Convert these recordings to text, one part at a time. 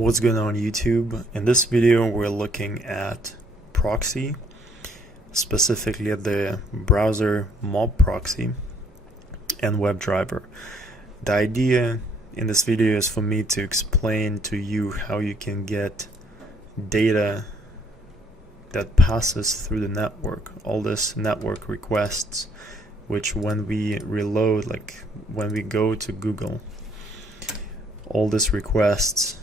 What's going on YouTube? In this video we're looking at proxy, specifically at the BrowserMob Proxy and Webdriver. The idea in this video is for me to explain to you how you can get data that passes through the network, all this network requests, which when we reload, like when we go to Google, all these requests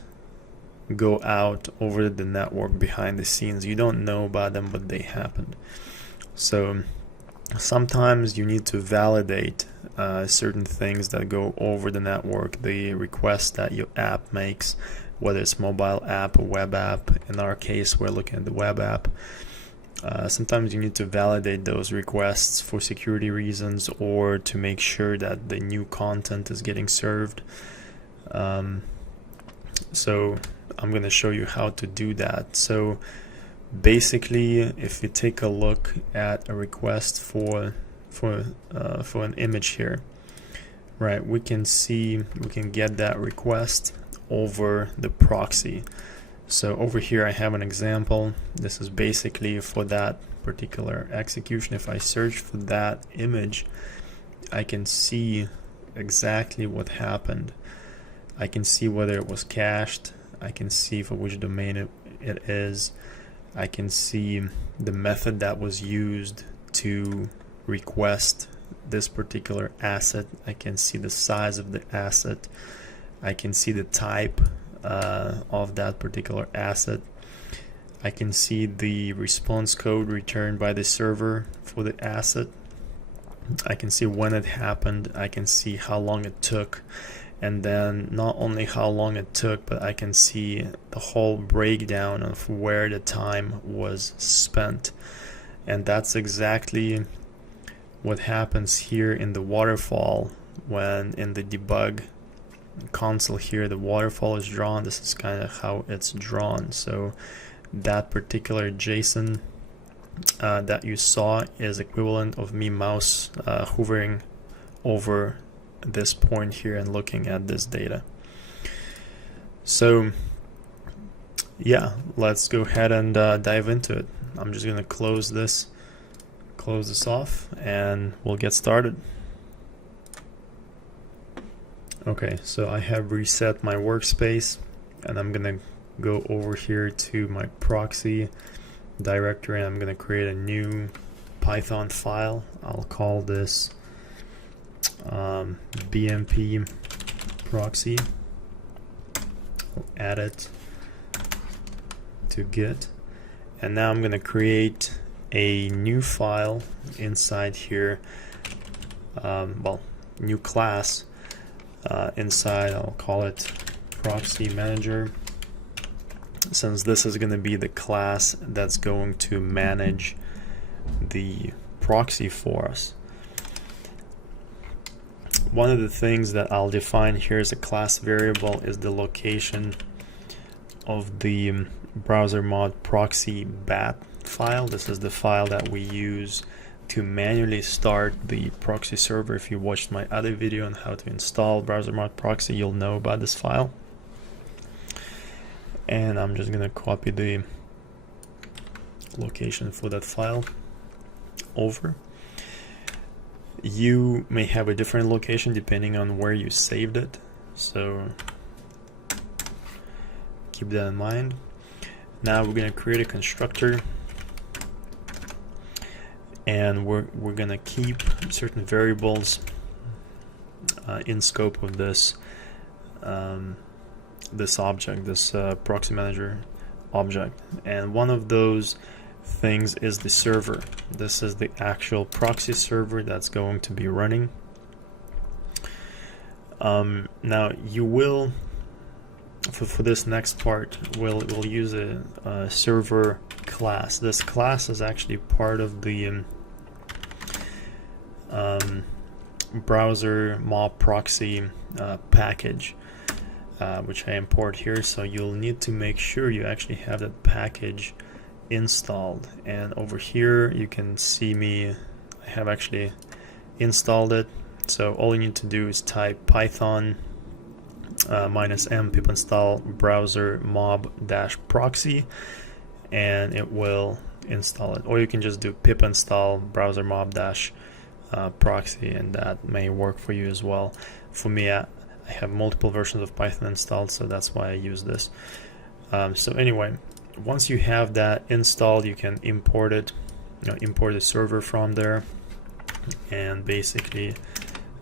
go out over the network behind the scenes. You don't know about them, but they happened. So sometimes you need to validate certain things that go over the network, the request that your app makes, whether it's mobile app or web app. In our case, we're looking at the web app. Sometimes you need to validate those requests for security reasons or to make sure that the new content is getting served. So I'm going to show you how to do that. So basically, if you take a look at a request for an image here, right, we can get that request over the proxy. So over here I have an example. This is basically for that particular execution. If I search for that image, I can see exactly what happened. I can see whether it was cached. I can see for which domain it is. I can see the method that was used to request this particular asset. I can see the size of the asset. I can see the type of that particular asset. I can see the response code returned by the server for the asset. I can see when it happened. I can see how long it took. And then not only how long it took, but I can see the whole breakdown of where the time was spent. And that's exactly what happens here in the waterfall when in the debug console here the waterfall is drawn. This is kind of how it's drawn. So that particular JSON that you saw is equivalent of me mouse hovering over this point here and looking at this data. So yeah, let's go ahead and dive into it. I'm just gonna close this off and we'll get started. Okay, so I have reset my workspace and I'm gonna go over here to my proxy directory and I'm gonna create a new Python file. I'll call this BMP proxy. I'll add it to Git, and now I'm gonna create a new file inside here, new class inside. I'll call it proxy manager, since this is going to be the class that's going to manage the proxy for us. One of the things that I'll define here as a class variable is the location of the BrowserMob Proxy bat file. This is the file that we use to manually start the proxy server. If you watched my other video on how to install BrowserMob Proxy, you'll know about this file. And I'm just gonna copy the location for that file over. You may have a different location depending on where you saved it, so keep that in mind. Now we're gonna create a constructor and we're gonna keep certain variables in scope of this this object, this proxy manager object, and one of those things is the server. This is the actual proxy server that's going to be running. Now you will, for this next part, we'll use a server class. This class is actually part of the BrowserMob Proxy package, which I import here. So you'll need to make sure you actually have that package installed, and over here you can see me, I have actually installed it. So all you need to do is type python -m pip install BrowserMob-proxy, and it will install it. Or you can just do pip install BrowserMob-proxy, and that may work for you as well. For me, I have multiple versions of Python installed, so that's why I use this. So anyway, once you have that installed, you can import it, import the server from there, and basically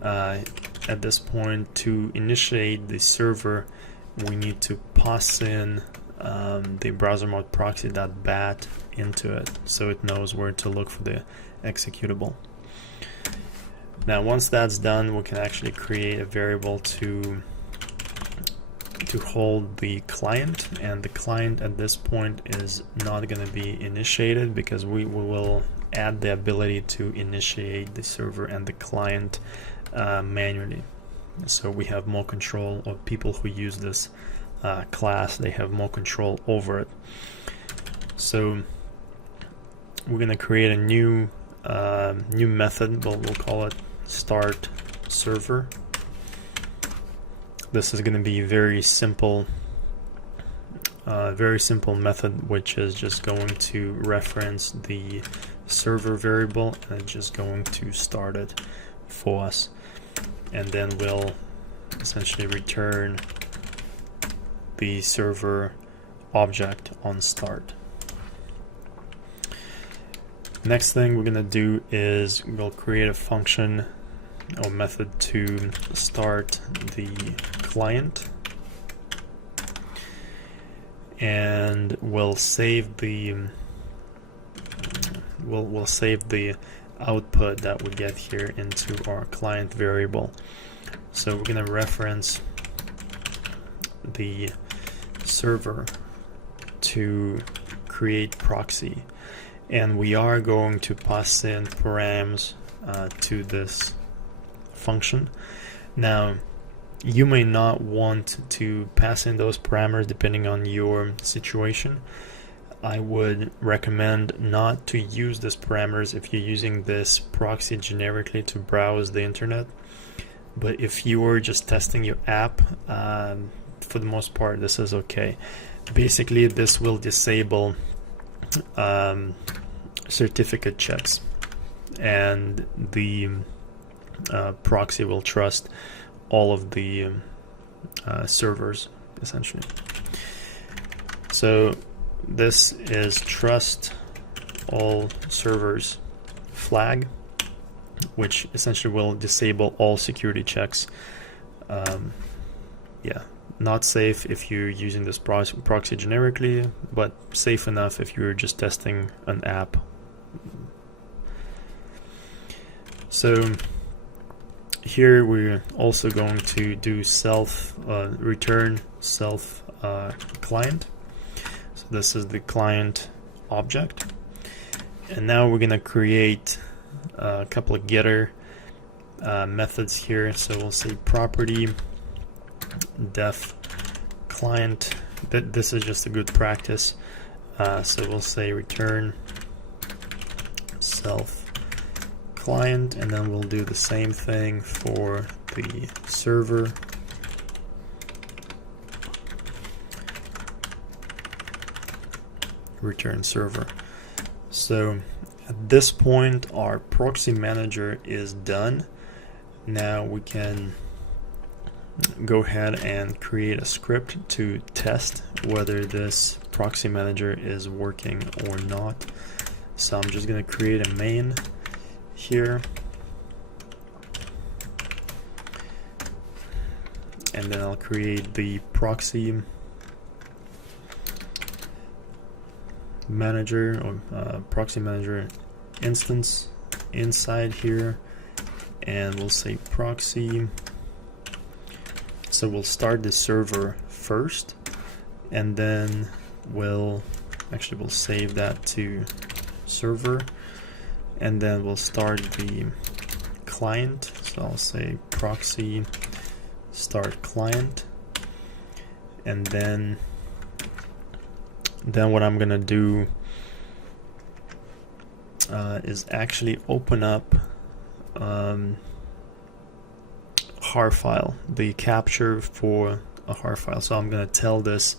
at this point, to initiate the server, we need to pass in the BrowserMob proxy.bat into it, so it knows where to look for the executable. Now, once that's done, we can actually create a variable to hold the client, and the client at this point is not going to be initiated because we will add the ability to initiate the server and the client manually. So we have more control, of people who use this class, they have more control over it. So we're going to create a new method. We'll call it start server. This is going to be a very simple method, which is just going to reference the server variable and just going to start it for us, and then we'll essentially return the server object on start. Next thing we're going to do is we'll create a function or method to start the client, and we'll save the output that we get here into our client variable. So we're going to reference the server to create proxy, and we are going to pass in params to this function. Now, you may not want to pass in those parameters depending on your situation. I would recommend not to use these parameters if you're using this proxy generically to browse the internet. But if you are just testing your app, for the most part, this is okay. Basically, this will disable certificate checks, and the proxy will trust all of the servers, essentially. So this is trust all servers flag, which essentially will disable all security checks. Yeah, not safe if you're using this proxy generically, but safe enough if you're just testing an app. So here we're also going to do return self client. So this is the client object, and now we're gonna create a couple of getter methods here. So we'll say property def client. This is just a good practice. So we'll say return self client, and then we'll do the same thing for the server. Return server. So at this point, our proxy manager is done. Now we can go ahead and create a script to test whether this proxy manager is working or not. So I'm just going to create a main here, and then I'll create the proxy manager or proxy manager instance inside here, and we'll say proxy. So we'll start the server first, and then we'll save that to server, and then we'll start the client. So I'll say proxy start client, and then what I'm gonna do is actually open up HAR file, the capture for a HAR file. So I'm going to tell this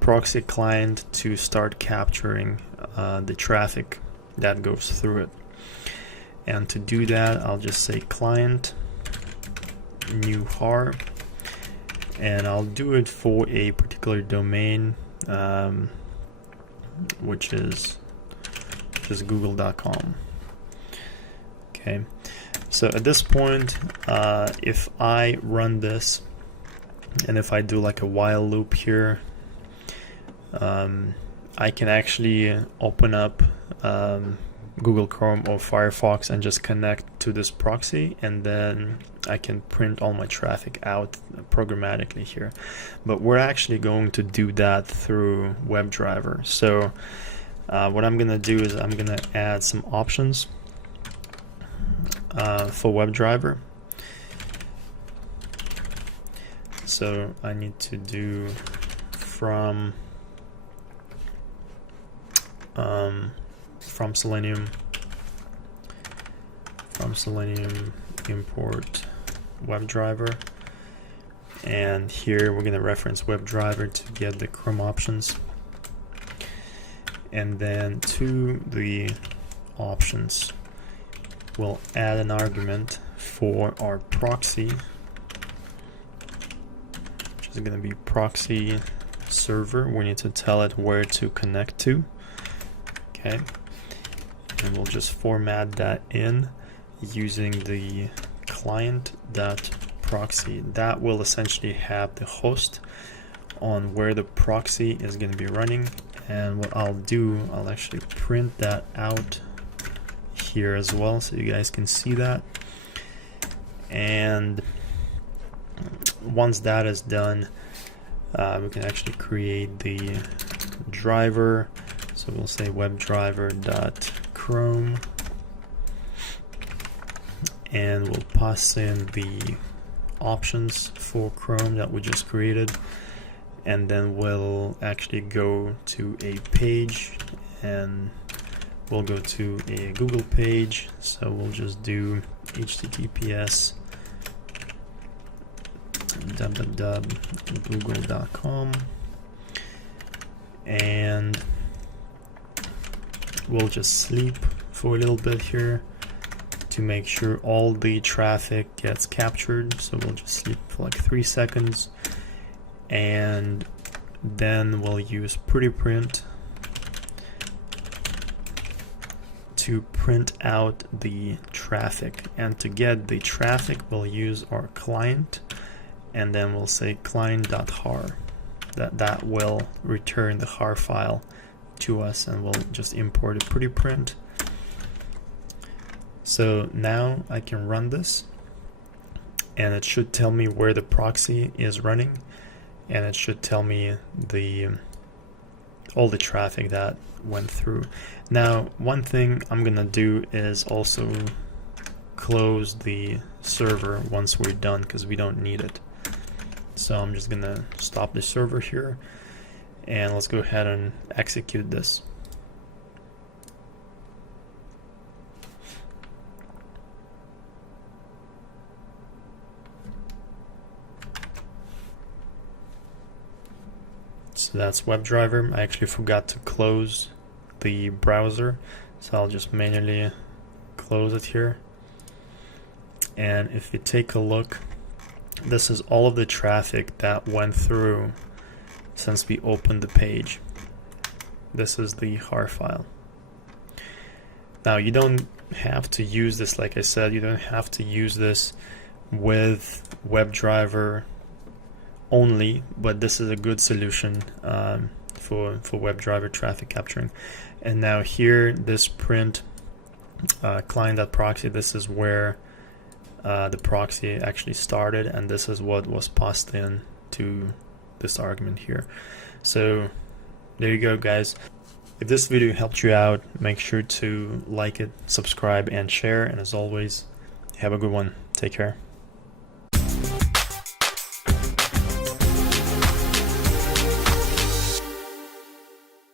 proxy client to start capturing the traffic that goes through it. And to do that, I'll just say client new HAR, and I'll do it for a particular domain, which is google.com. Okay, so at this point, if I run this and if I do like a while loop here, I can actually open up Google Chrome or Firefox and just connect to this proxy, and then I can print all my traffic out programmatically here. But we're actually going to do that through Webdriver. So what I'm going to do is I'm going to add some options for Webdriver. So I need to do from Selenium import Webdriver, and here we're going to reference Webdriver to get the Chrome options, and then to the options we'll add an argument for our proxy, which is going to be proxy server. We need to tell it where to connect to. Okay, and we'll just format that in using the client.proxy. That will essentially have the host on where the proxy is going to be running. And what I'll do, I'll actually print that out here as well so you guys can see that. And once that is done, we can actually create the driver. So we'll say webdriver.chrome, and we'll pass in the options for Chrome that we just created, and then we'll actually go to a page, and we'll go to a Google page. So we'll just do https www.google.com, and we'll just sleep for a little bit here to make sure all the traffic gets captured. So we'll just sleep for like 3 seconds, and then we'll use prettyprint to print out the traffic. And to get the traffic, we'll use our client, and then we'll say client.har. That will return the HAR file to us, and we'll just import a prettyprint. So now I can run this, and it should tell me where the proxy is running, and it should tell me all the traffic that went through. Now, one thing I'm gonna do is also close the server once we're done, because we don't need it. So I'm just gonna stop the server here, and let's go ahead and execute this. So that's Webdriver. I actually forgot to close the browser, so I'll just manually close it here. And if you take a look, this is all of the traffic that went through since we opened the page. This is the HAR file. Now you don't have to use this, like I said, you don't have to use this with Webdriver only, but this is a good solution for Webdriver traffic capturing. And now here, this print client.proxy, this is where the proxy actually started, and this is what was passed in to this argument here. So there you go, guys. If this video helped you out, make sure to like it, subscribe, and share. And as always, have a good one. Take care.